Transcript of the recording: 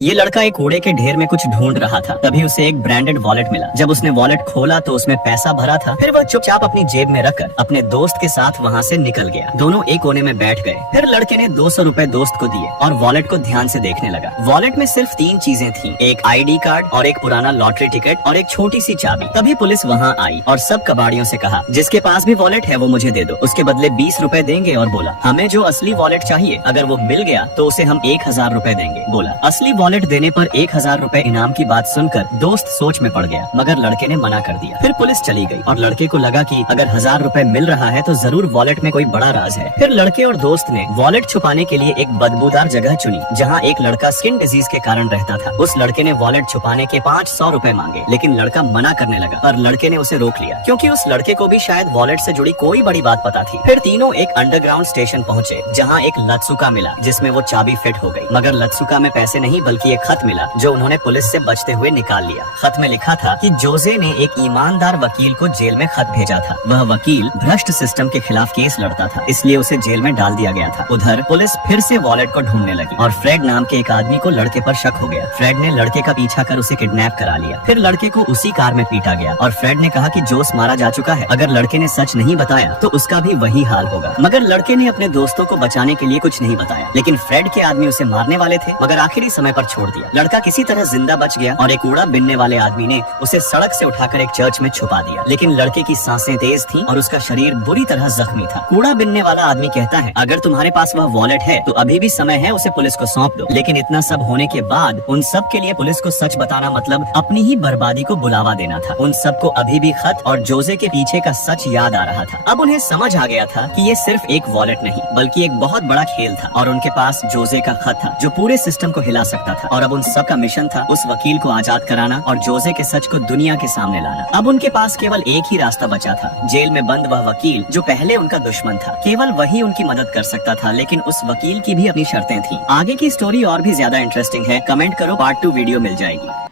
ये लड़का एक कूड़े के ढेर में कुछ ढूंढ रहा था। तभी उसे एक ब्रांडेड वॉलेट मिला। जब उसने वॉलेट खोला तो उसमें पैसा भरा था। फिर वह चुपचाप अपनी जेब में रखकर अपने दोस्त के साथ वहाँ से निकल गया। दोनों एक कोने में बैठ गए। फिर लड़के ने 200 रुपए दोस्त को दिए और वॉलेट को ध्यान से देखने लगा। वॉलेट में सिर्फ 3 चीजें थी, एक ID कार्ड और एक पुराना लॉटरी टिकट और एक छोटी सी चाबी। तभी पुलिस वहाँ आई और सब कबाड़ियों से कहा, जिसके पास भी वॉलेट है वो मुझे दे दो, उसके बदले 20 रुपए देंगे। और बोला, हमें जो असली वॉलेट चाहिए, अगर वो मिल गया तो उसे हम 1000 रुपए देंगे। बोला, असली वॉलेट देने पर 1000 रुपए इनाम की बात सुनकर दोस्त सोच में पड़ गया, मगर लड़के ने मना कर दिया। फिर पुलिस चली गई और लड़के को लगा कि अगर 1000 रुपए मिल रहा है तो जरूर वॉलेट में कोई बड़ा राज है। फिर लड़के और दोस्त ने वॉलेट छुपाने के लिए एक बदबूदार जगह चुनी, जहाँ एक लड़का स्किन डिजीज के कारण रहता था। उस लड़के ने वॉलेट छुपाने के 500 रुपए मांगे, लेकिन लड़का मना करने लगा और लड़के ने उसे रोक लिया, क्योंकि उस लड़के को भी शायद वॉलेट से जुड़ी कोई बड़ी बात पता थी। फिर तीनों एक अंडरग्राउंड स्टेशन पहुँचे, जहाँ एक लत्सुका मिला जिसमें वो चाबी फिट हो गई। मगर लत्सुका में पैसे नहीं बल्कि एक खत मिला, जो उन्होंने पुलिस से बचते हुए निकाल लिया। खत में लिखा था कि जोसे ने एक ईमानदार वकील को जेल में खत भेजा था। वह वकील भ्रष्ट सिस्टम के खिलाफ केस लड़ता था, इसलिए उसे जेल में डाल दिया गया था। उधर पुलिस फिर से वॉलेट को ढूंढने लगी और फ्रेड नाम के एक आदमी को लड़के पर शक हो गया। फ्रेड ने लड़के का पीछा कर उसे किडनैप करा लिया। फिर लड़के को उसी कार में पीटा गया और फ्रेड ने कहा कि जोस मारा जा चुका है, अगर लड़के ने सच नहीं बताया तो उसका भी वही हाल होगा। मगर लड़के ने अपने दोस्तों को बचाने के लिए कुछ नहीं बताया, लेकिन फ्रेड के आदमी उसे मारने वाले थे, मगर आखिरी समय पर छोड़ दिया। लड़का किसी तरह जिंदा बच गया और एक कूड़ा बिनने वाले आदमी ने उसे सड़क से उठाकर एक चर्च में छुपा दिया। लेकिन लड़के की सांसें तेज थीं और उसका शरीर बुरी तरह जख्मी था। कूड़ा बिनने वाला आदमी कहता है, अगर तुम्हारे पास वह वॉलेट है तो अभी भी समय है, उसे पुलिस को सौंप दो। लेकिन इतना सब होने के बाद उन सब के लिए पुलिस को सच बताना मतलब अपनी ही बर्बादी को बुलावा देना था। उन सबको अभी भी खत और जोसे के पीछे का सच याद आ रहा था। अब उन्हें समझ आ गया था कि ये सिर्फ एक वॉलेट नहीं बल्कि एक बहुत बड़ा खेल था और उनके पास जोसे का खत था जो पूरे सिस्टम को हिला सकता था। और अब उन सब का मिशन था उस वकील को आजाद कराना और जोसे के सच को दुनिया के सामने लाना। अब उनके पास केवल एक ही रास्ता बचा था, जेल में बंद वह वकील जो पहले उनका दुश्मन था। केवल वही उनकी मदद कर सकता था, लेकिन उस वकील की भी अपनी शर्तें थीं। आगे की स्टोरी और भी ज्यादा इंटरेस्टिंग है, कमेंट करो, पार्ट 2 वीडियो मिल जाएगी।